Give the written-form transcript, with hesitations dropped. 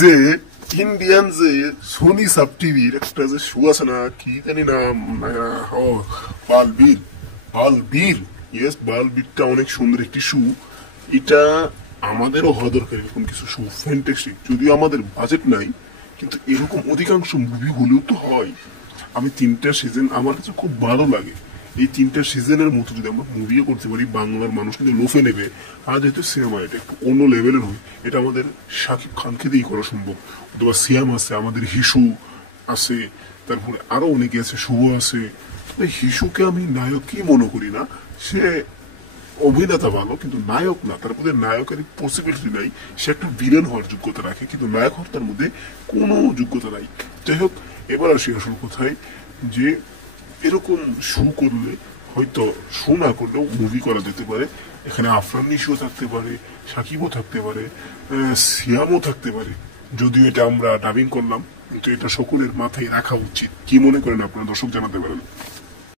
যে ইন্ডিয়ান যে Sony sub টিভির একটা যে শো আছে না, কি জানি নাম, বালবীর। বালবীর, ইয়েস, বালবীরটা অনেক সুন্দর একটি শো। এটা আমাদেরও হওয়া দরকার এরকম কিছু শো, ফ্যান্টাস্টিক। যদিও আমাদের বাজেট নাই, কিন্তু এরকম অধিকাংশ মুভি হলেও তো হয়। আমি 3টা সিজন আমার কাছে খুব ভালো লাগে। এই 3টা সিজনের মতো যদি আমরা মুভিও করতে পারি, বাংলার মানুষ কিন্তু লোফে নেবে। আর যেহেতু সিনেমা এটা একটু অন্য লেভেলের হয়, এটা আমাদের শাকিব খানকে দিয়েই করা সম্ভব। অথবা সিয়াম আছে, আমাদের হিসু আছে, তারপরে আরো অনেকে আছে, শুভ আছে। হিসুকে আমি নায়কই মনে করি না, সে অভিনেতা ভালো কিন্তু নায়ক না, তার মধ্যে নায়কের পসিবিলিটি নাই। সে একটা ভিলেন হওয়ার যোগ্যতা রাখে, কিন্তু নায়ক হওয়ার তার মধ্যে কোনো যোগ্যতা নাই। যাই হোক, এবার আসি আসল কোথায়, যে এরকম শো করলে হয়তো শো না করলেও মুভি করা যেতে পারে। এখানে আফরান নিশোও থাকতে পারে, সাকিবও থাকতে পারে, সিয়ামও থাকতে পারে। যদিও এটা আমরা ডাবিং করলাম, কিন্তু এটা সকলের মাথায় রাখা উচিত। কি মনে করেন আপনারা? দর্শক জানাতে পারেন।